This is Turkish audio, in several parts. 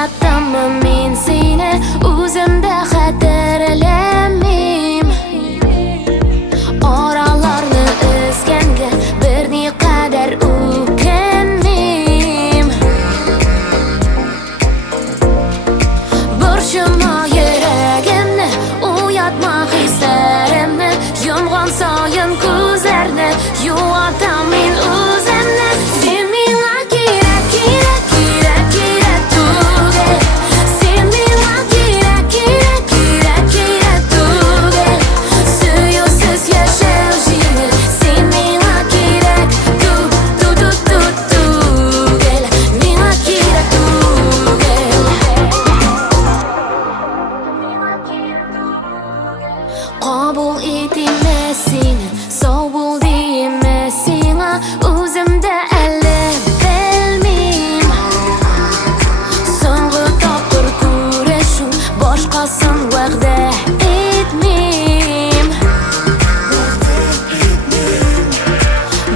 Yarattımı men seni o'zimda xatirlamayim. Oralarni o'zganga bir naqadar o'kinmayim. Burchima yuragimni, uyatma hislarimni, yomg'on soyin ko'zlarni yuvotamen o'zimni. Sen menga kerak, kerak, kerak, kerak tug'il. Sen menga kerak, kerak, kerak, kerak tug'il. Suyusiz yashar yengil. Sen menga kerak tug'il. Menga kerak tug'il. Qabul etilmas seni, sog' bo'l deyman senga, o'zimda alib bilmayim. So'nggi topqir ko'rishim, boshqasin va'da etmayim.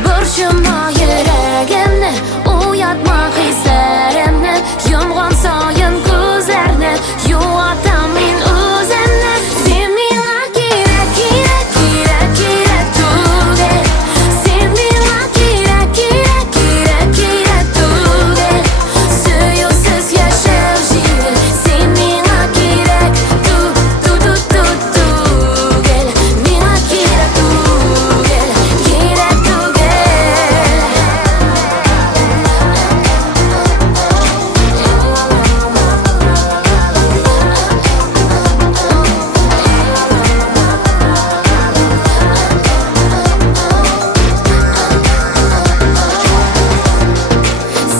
Burchima yuragimni, uyatma hislarimni, yomg'on soyin ko'zlarni yuvotamen o'zimni. Sen menga kerak, kerak, kerak, kerak tug'il. Sen menga kerak, kerak, kerak, kerak tug'il. Suyusiz yashar yengil. Sen menga kerak tug'il. Menga kerak tug'il, kerak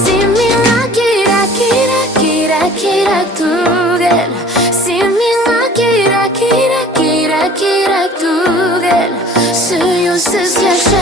Sen menga kerak, kerak, kerak, kerak tug'il. Sen menga kerak, kerak, kerak, kerak tug'il. Suyusiz yashar